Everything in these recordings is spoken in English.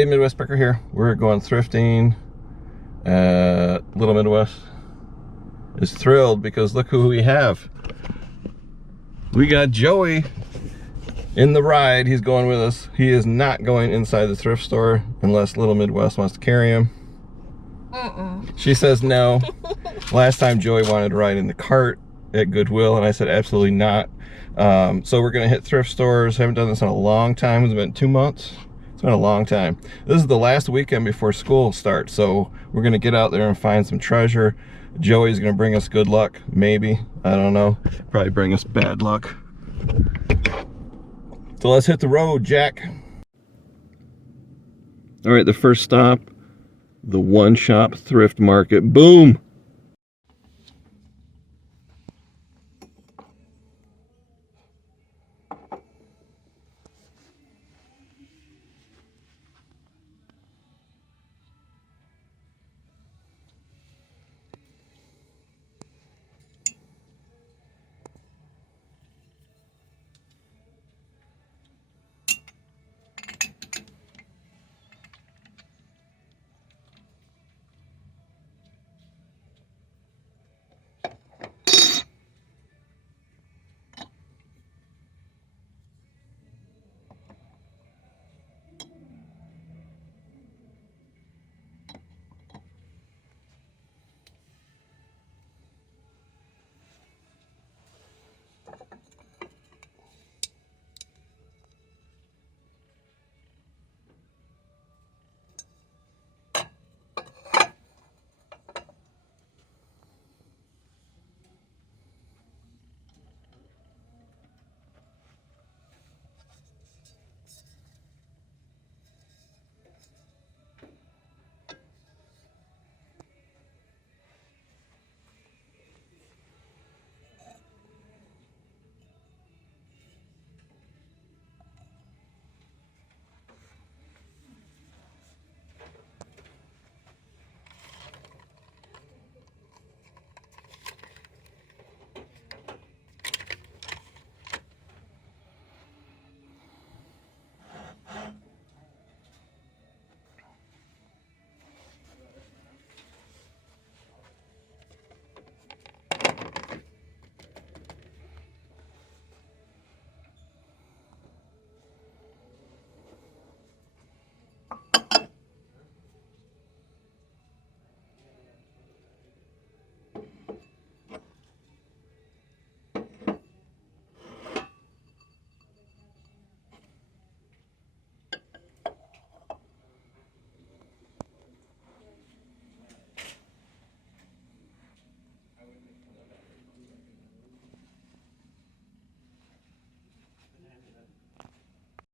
Hey, Midwest Picker here. We're going thrifting at Little Midwest. Is thrilled because look who we have. We got Joey in the ride. He's going with us. He is not going inside the thrift store unless Little Midwest wants to carry him. She says no. Last time Joey wanted to ride in the cart at Goodwill and I said absolutely not. So we're gonna hit thrift stores. Haven't done this in a long time. It's been 2 months. It's been a long time. This is the last weekend before school starts, so we're gonna get out there and find some treasure. Joey's gonna bring us good luck, maybe. I don't know. Probably bring us bad luck. So let's hit the road, Jack. All right, the first stop, the One Shop Thrift Market. Boom!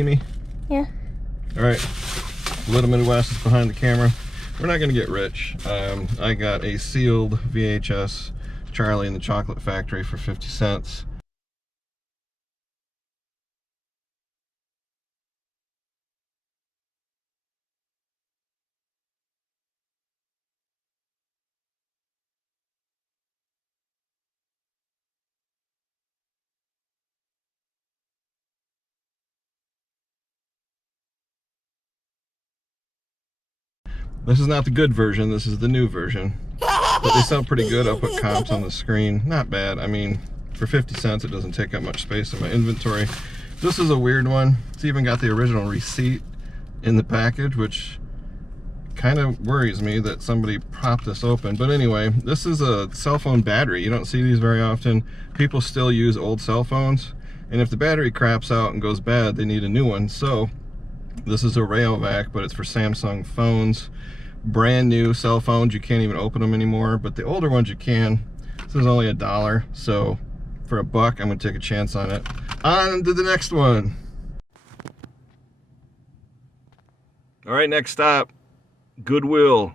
Me? Yeah. All right, Little Midwest is behind the camera. We're not gonna get rich. I got a sealed VHS Charlie and the Chocolate Factory for 50 cents. This is not the good version, this is the new version. But they sound pretty good. I'll put comps on the screen. Not bad. I mean, for 50 cents, it doesn't take up much space in my inventory. This is a weird one. It's even got the original receipt in the package, which kind of worries me that somebody propped this open. But anyway, this is a cell phone battery. You don't see these very often. People still use old cell phones, and if the battery craps out and goes bad, they need a new one. So this is a Rayovac, but it's for Samsung phones. Brand new cell phones, you can't even open them anymore, but the older ones you can. This is only $1, so for $1 I'm gonna take a chance on it. On to the next one. All right, next stop, Goodwill.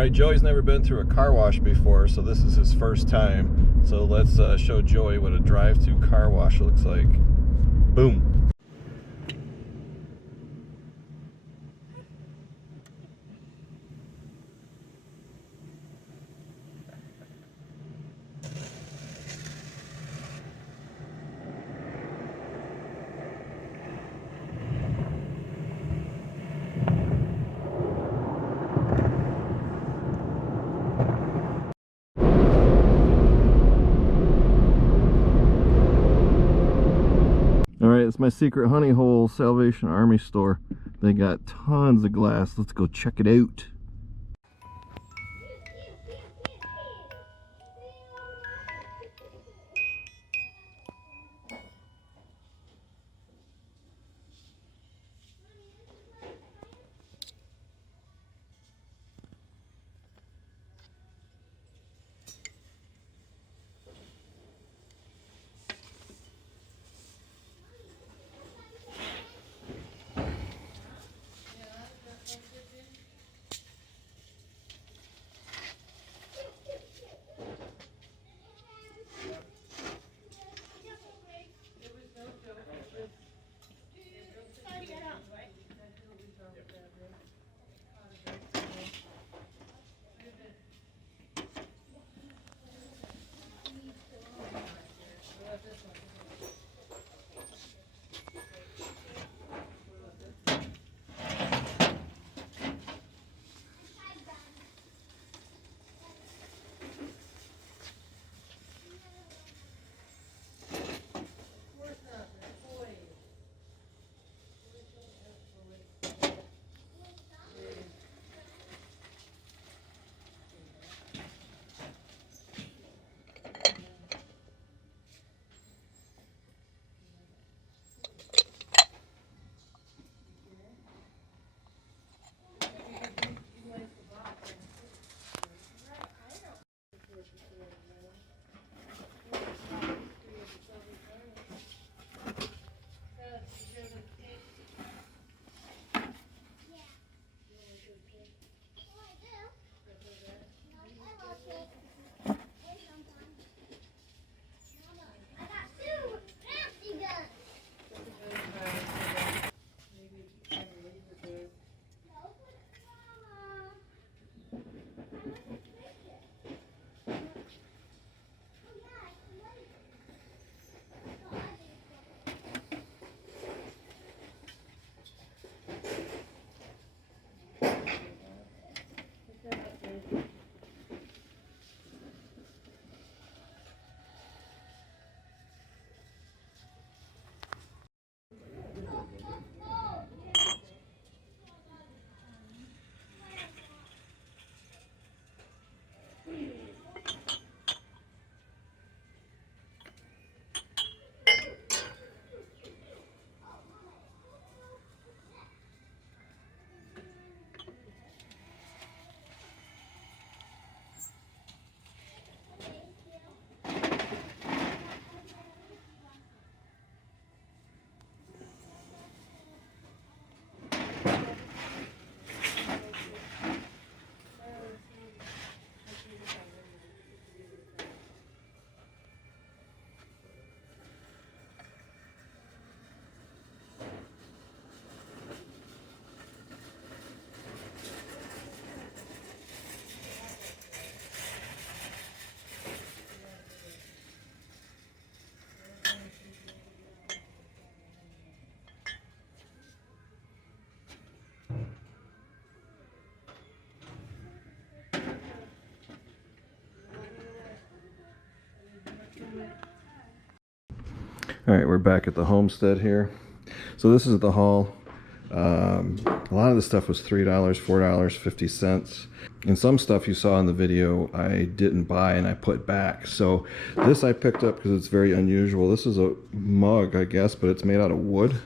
Alright, Joey's never been through a car wash before, so this is his first time. So let's show Joey what a drive-through car wash looks like. Boom. Alright, it's my secret honey hole Salvation Army store. They got tons of glass. Let's go check it out. All right, we're back at the homestead here. So this is the haul. A lot of the stuff was $3, $4, 50 cents. And some stuff you saw in the video I didn't buy and I put back. So this I picked up because it's very unusual. This is a mug, I guess, but it's made out of wood.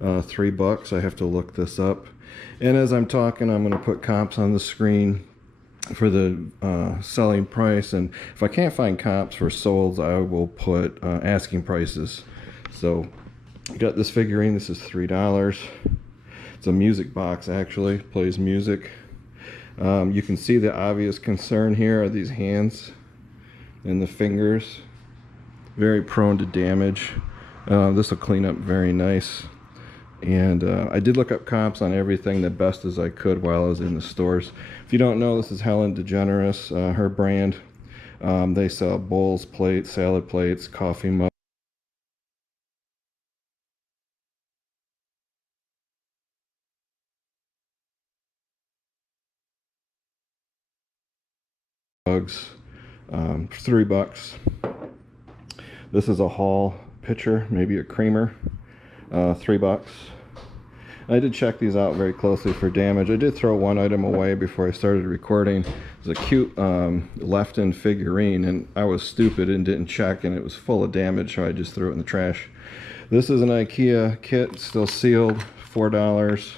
$3. I have to look this up. And as I'm talking, I'm going to put comps on the screen for the selling price, and if I can't find comps for solds, I will put asking prices. So I got this figurine. This is $3. It's a music box, actually, plays music. You can see the obvious concern here are these hands and the fingers. Very prone to damage. This will clean up very nice. And I did look up comps on everything the best as I could while I was in the stores. If you don't know, this is Helen DeGeneres, her brand. They sell bowls, plates, salad plates, coffee mugs. $3. This is a Hall pitcher, maybe a creamer, $3. I did check these out very closely for damage. I did throw one item away before I started recording. It was a cute left-in figurine, and I was stupid and didn't check, and it was full of damage, so I just threw it in the trash. This is an IKEA kit, still sealed, $4.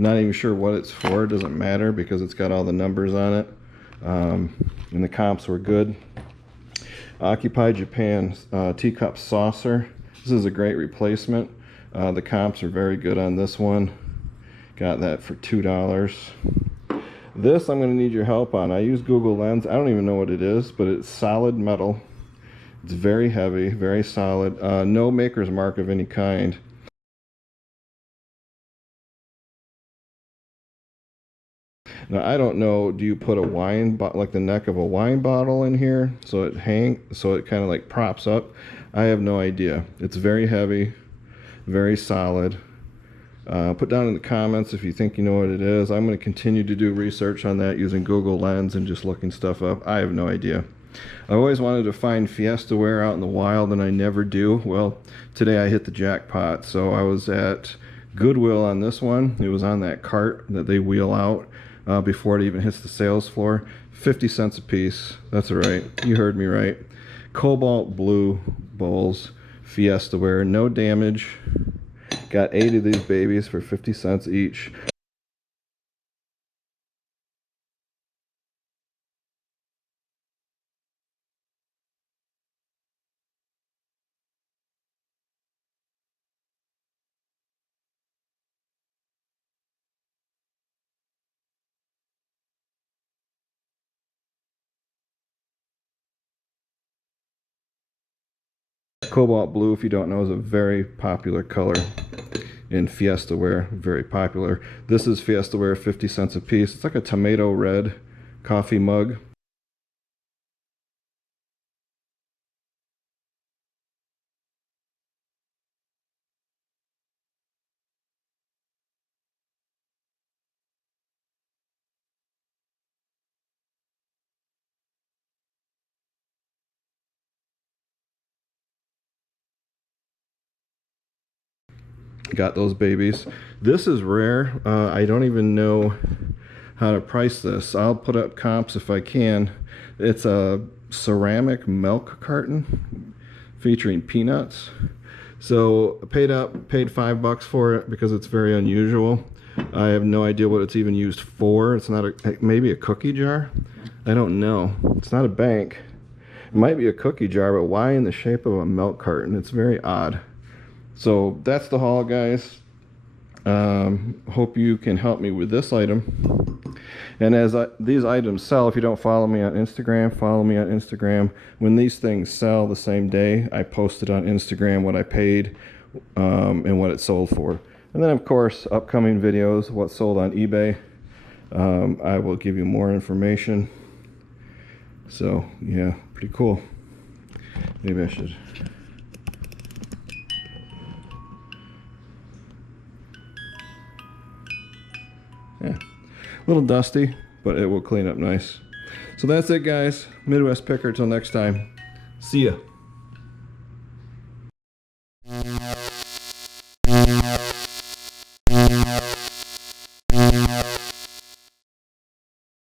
Not even sure what it's for. It doesn't matter because it's got all the numbers on it. And the comps were good. Occupy Japan teacup saucer. This is a great replacement. The comps are very good on this one. Got that for $2. This I'm going to need your help on. I use Google Lens. I don't even know what it is, but it's solid metal. It's very heavy, very solid. No maker's mark of any kind. Now I don't know, do you put a wine like the neck of a wine bottle in here so it kind of like props up? I have no idea. It's very heavy, very solid. Put down in the comments if you think you know what it is. I'm going to continue to do research on that using Google Lens and just looking stuff up. I have no idea. I always wanted to find Fiesta ware out in the wild and I never do. Well, today I hit the jackpot. So I was at Goodwill on this one. It was on that cart that they wheel out before it even hits the sales floor. 50 cents a piece. That's right. You heard me right. Cobalt blue bowls, Fiesta ware, no damage. Got 8 of these babies for 50 cents each. Cobalt blue, if you don't know, is a very popular color in Fiesta ware. Very popular. This is Fiesta ware, 50 cents a piece. It's like a tomato red coffee mug. Got those babies. This is rare. I don't even know how to price this. I'll put up comps if I can. It's a ceramic milk carton featuring peanuts. So I paid $5 for it because it's very unusual. I have no idea what it's even used for. It's not maybe a cookie jar? I don't know. It's not a bank. It might be a cookie jar, but why in the shape of a milk carton? It's very odd. So that's the haul, guys. Hope you can help me with this item. And as these items sell, if you don't follow me on Instagram, follow me on Instagram. When these things sell the same day, I post it on Instagram what I paid and what it sold for. And then, of course, upcoming videos, what sold on eBay. I will give you more information. So, yeah, pretty cool. Maybe I should... Yeah, a little dusty, but it will clean up nice. So that's it, guys. Midwest Picker. Till next time. See ya.